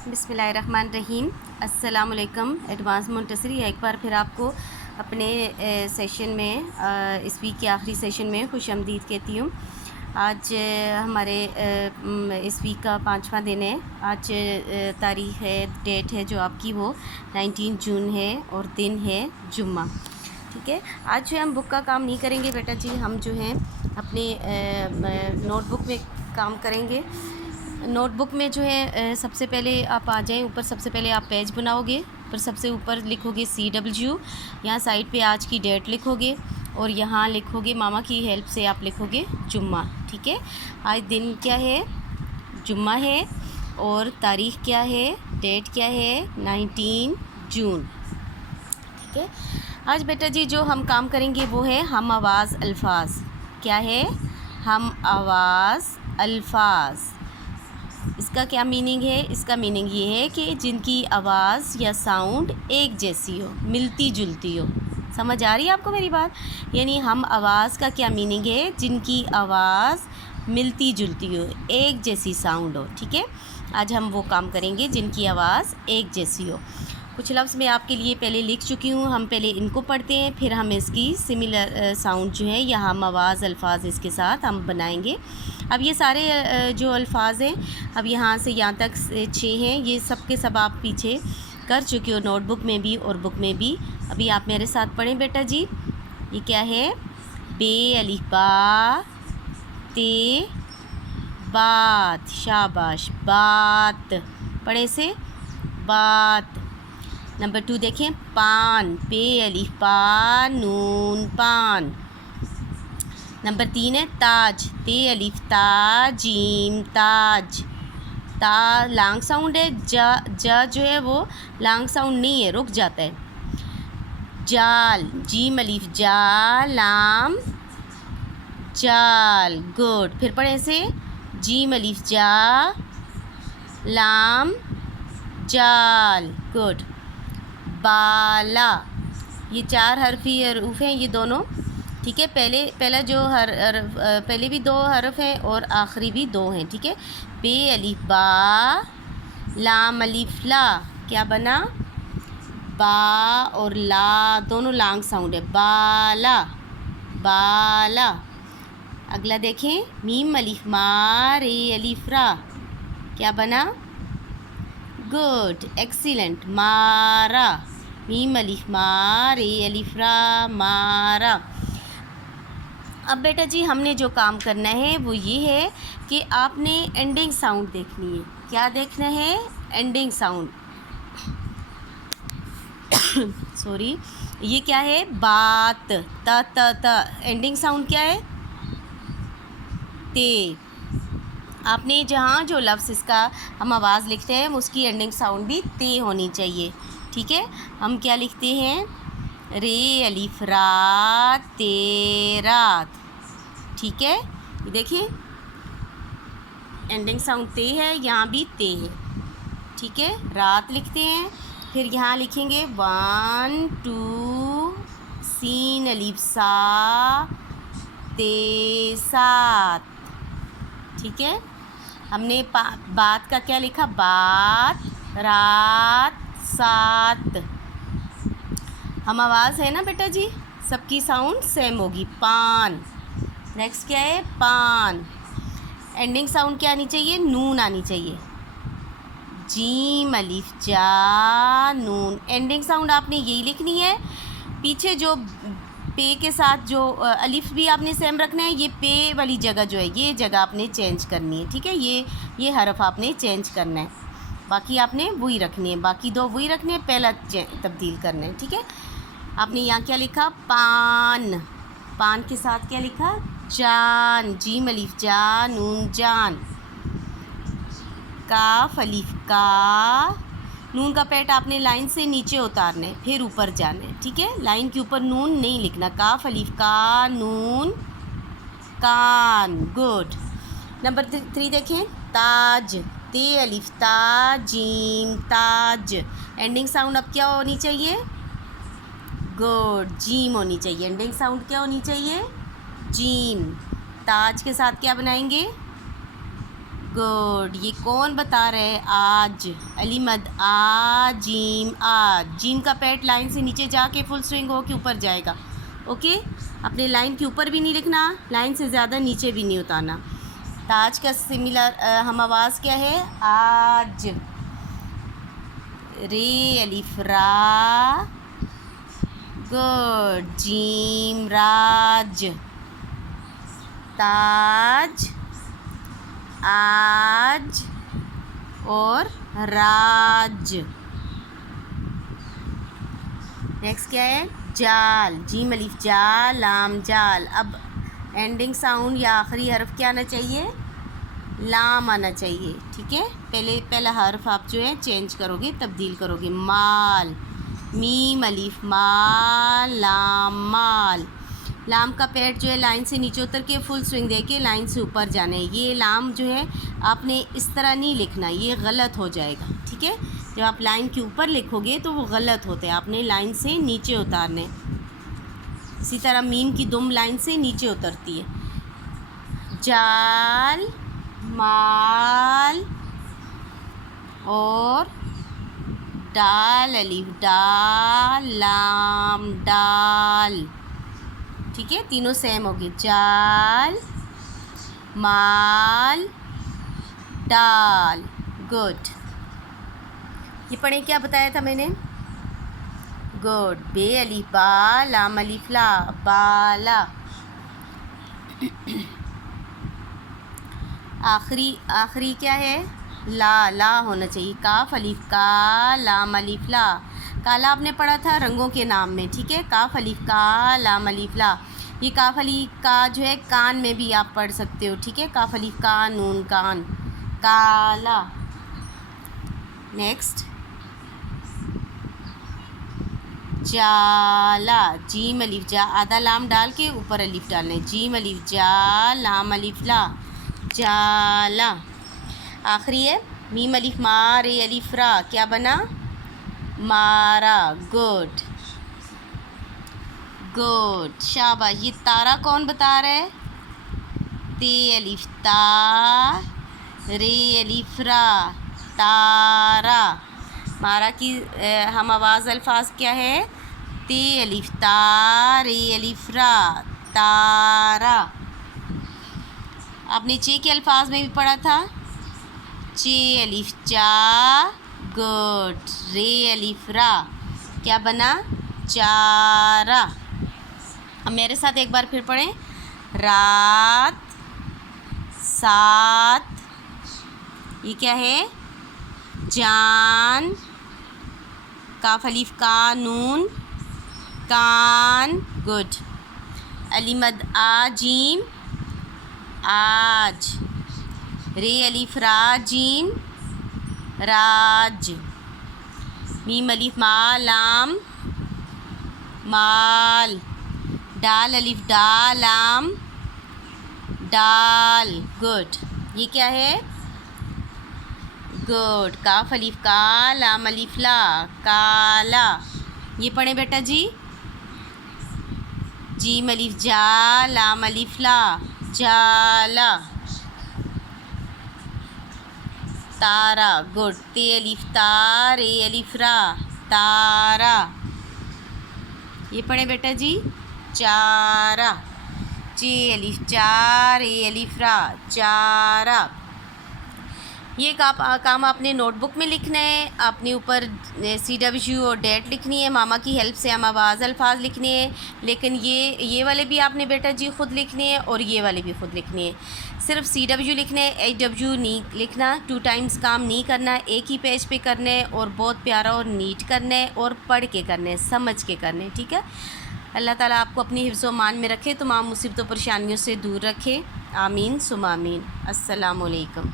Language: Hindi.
बिस्मिल्लाहिर्रहमानिर्रहीम। अस्सलामुअलैकुम। एडवांस मोंटेसरी एक बार फिर आपको अपने सेशन में इस वीक के आखिरी सेशन में खुशामदीद कहती हूँ। आज हमारे इस वीक का 5वां दिन है। आज तारीख़ है, डेट है जो आपकी वो 19 जून है और दिन है जुम्मा। ठीक है, आज जो है हम बुक का काम नहीं करेंगे बेटा जी, हम जो हैं अपने नोटबुक में काम करेंगे। नोटबुक में जो है सबसे पहले आप आ जाएं ऊपर। सबसे पहले आप पेज बनाओगे, पर सबसे ऊपर लिखोगे CW, यहाँ साइड पे आज की डेट लिखोगे और यहाँ लिखोगे मामा की हेल्प से आप लिखोगे जुम्मा। ठीक है, आज दिन क्या है, जुम्मा है, और तारीख़ क्या है, डेट क्या है, 19 जून। ठीक है, आज बेटा जी जो हम काम करेंगे वो है हम आवाज़ अल्फाज। क्या है, हम आवाज़ अल्फाज। इसका क्या मीनिंग है? इसका मीनिंग ये है कि जिनकी आवाज़ या साउंड एक जैसी हो, मिलती जुलती हो। समझ आ रही है आपको मेरी बात? यानी हम आवाज़ का क्या मीनिंग है, जिनकी आवाज़ मिलती जुलती हो, एक जैसी साउंड हो। ठीक है, आज हम वो काम करेंगे जिनकी आवाज़ एक जैसी हो। कुछ लफ्ज़ मैं आपके लिए पहले लिख चुकी हूँ, हम पहले इनको पढ़ते हैं, फिर हम इसकी सिमिलर साउंड जो है या हम आवाज़ अल्फाज इसके साथ हम बनाएंगे। अब ये सारे जो अल्फाज हैं, अब यहाँ से यहाँ तक 6 हैं, ये सब के सब आप पीछे कर चुके हो नोटबुक में भी और बुक में भी। अभी आप मेरे साथ पढ़ें बेटा जी। ये क्या है, बे अलिफ बा ते बात, शाबाश, बात। पढ़े से बात। नंबर 2 देखें, पान, पे अलिफ पा नून, पान। नंबर 3 है ताज, ते अलिफ ता जीम, ताज। ता लॉन्ग साउंड है, जा जो है वो लॉन्ग साउंड नहीं है, रुक जाता है। जाल, जीम अलिफ जा लाम, जाल, गुड। फिर पढ़े से जीम अलिफ जा लाम, जाल, गुड। बाला, ये 4 हरफी हरूफ हैं ये दोनों। ठीक है, पहला जो पहले भी 2 हरफ हैं और आखिरी भी 2 हैं। ठीक है, बे अलिफ बा, लाम अलिफ ला, क्या बना, बा और ला दोनों लॉन्ग साउंड है, बाला, बाला। अगला देखें, मीम अलिफ मा, रे अलिफ रा, क्या बना, गुड, एक्सीलेंट, मारा। मीम अलिफ मा, रे अलिफ रा, मारा। अब बेटा जी हमने जो काम करना है वो ये है कि आपने एंडिंग साउंड देखनी है। क्या देखना है, एंडिंग साउंड। सॉरी, ये क्या है, बात, त त त, एंडिंग साउंड क्या है, ते। आपने जहाँ जो लफ्ज़ इसका हम आवाज़ लिखते हैं उसकी एंडिंग साउंड भी ते होनी चाहिए। ठीक है, हम क्या लिखते हैं, रे अलिफ रा, ते रात। ठीक है, देखिए एंडिंग साउंड ते है, यहाँ भी ते है। ठीक है, रात लिखते हैं, फिर यहाँ लिखेंगे 1 2 सीन अलिफ सा, ते सात। ठीक है, हमने बात का क्या लिखा, बात, रात, सात। हम आवाज़ है ना बेटा जी, सबकी साउंड सेम होगी। पान, नेक्स्ट क्या है, पान। एंडिंग साउंड क्या आनी चाहिए, नून आनी चाहिए। जीम अलिफ जा नून, एंडिंग साउंड आपने यही लिखनी है। पीछे जो पे के साथ जो अलिफ भी आपने सेम रखना है, ये पे वाली जगह जो है ये जगह आपने चेंज करनी है। ठीक है, ये हरफ आपने चेंज करना है, बाकी आपने वही रखनी है, बाकी 2 वही रखने हैं, पहला तब्दील करना है। ठीक है, आपने यहाँ क्या लिखा, पान, पान के साथ क्या लिखा, जान, जीम अलिफ जा नून, जान। काफ अलिफ का, नून का पैट आपने लाइन से नीचे उतारना है, फिर ऊपर जाना है। ठीक है, लाइन के ऊपर नून नहीं लिखना। काफ अलिफ का नून, कान, गुड। नंबर 3 देखें, ताज, ते अलिफ ता जीम, ताज। एंडिंग साउंड अब क्या होनी चाहिए, गुड, जीम होनी चाहिए। एंडिंग साउंड क्या होनी चाहिए, जीम। ताज के साथ क्या बनाएंगे, गुड। ये कौन बता रहे हैं? आज। अली मद आ जीम आज। जीम का पैट लाइन से नीचे जाके फुल स्विंग हो के ऊपर जाएगा। ओके, अपने लाइन के ऊपर भी नहीं लिखना, लाइन से ज़्यादा नीचे भी नहीं उतारना। ताज का सिमिलर हम आवाज़ क्या है? आज। रे अलिफ रा। गुड। जीम राज। ताज आज और राज। नेक्स्ट क्या है? जाल। जीम अलिफ जाल लाम जाल। अब एंडिंग साउंड या आखिरी हर्फ क्या आना चाहिए? लाम आना चाहिए। ठीक है, पहला हर्फ आप जो है चेंज करोगे, तब्दील करोगे। माल। मीम अलिफ माल लाम माल। लाम का पैड जो है लाइन से नीचे उतर के फुल स्विंग दे के लाइन से ऊपर जाना है। ये लाम जो है आपने इस तरह नहीं लिखना, ये गलत हो जाएगा। ठीक है, जब आप लाइन के ऊपर लिखोगे तो वो गलत होते हैं, आपने लाइन से नीचे उतारने। इसी तरह मीम की दुम लाइन से नीचे उतरती है। जाल माल और डाल अलिफ डाल लाम डाल। ठीक है, तीनों सेम हो गए। जाल माल डाल। गुड। ये पढ़े क्या बताया था मैंने? गुड। बे अलिफ बा लाम अलिफ ला बाला। आखिरी क्या है? ला होना चाहिए। काफ अलिफ का लाम अलिफ ला। काला आपने पढ़ा था रंगों के नाम में। ठीक है, काफ अलिफ का लाम अलिफ ला। ये काफ अलिफ का जो है कान में भी आप पढ़ सकते हो। ठीक है, काफ अलिफ का नून कान काला। नेक्स्ट जाला। जीम अलिफ जा, आधा लाम डाल के ऊपर अलिफ डालना है। जीम अलिफ जा लाम अलिफ ला जाला। आखिरी है मीम अलिफ मा रे अलिफ रा। क्या बना? मारा। गुड गुड, शाबाश। ये तारा कौन बता रहा है? ते अलिफ ता रे अलिफ रा तारा। मारा की हम आवाज़ अल्फाज क्या है? ते अलिफ ता रे अलिफ रा तारा। आपने चे के अल्फाज में भी पढ़ा था। चे अलिफ चा। गुड। रे अलिफ रा। क्या बना? चारा। अब मेरे साथ एक बार फिर पढ़ें। रात सात। ये क्या है? जान। काफ अलिफ का नून कान। गुड। अली मद आ जीम आज। रे अलिफ रा जीम राज। मीम अलिफ मा लाम माल। डाल अलिफ डा लाम डाल। गुड। ये क्या है? गुड। काफ अलिफ का लाम अलिफ ला काला। ये पढ़ें बेटा जी। जीम अलिफ जा लाम अलिफ ला जाला। तारा। गुड। ते अलिफ ता रे अलिफ रा तारा। ये पढ़े बेटा जी। चारा। चे अलिफ चा रे अलिफ रा चारा। ये काम आपने नोटबुक में लिखना है। अपने ऊपर CW और डेट लिखनी है। मामा की हेल्प से हम आवाज़ अल्फाज लिखने हैं। लेकिन ये वाले भी आपने बेटा जी ख़ुद लिखने हैं और ये वाले भी ख़ुद लिखने हैं। सिर्फ CW लिखने है, HW नहीं लिखना। 2 टाइम्स काम नहीं करना, एक ही पेज पे करना है और बहुत प्यारा और नीट करना है और पढ़ के करना है, समझ के करना है। ठीक है, अल्लाह ताला आपको अपनी हिफ्ज़ व मान में रखे, तमाम मुसीबतों परेशानियों से दूर रखे। आमीन सुम आमीन। अस्सलामु अलैकुम।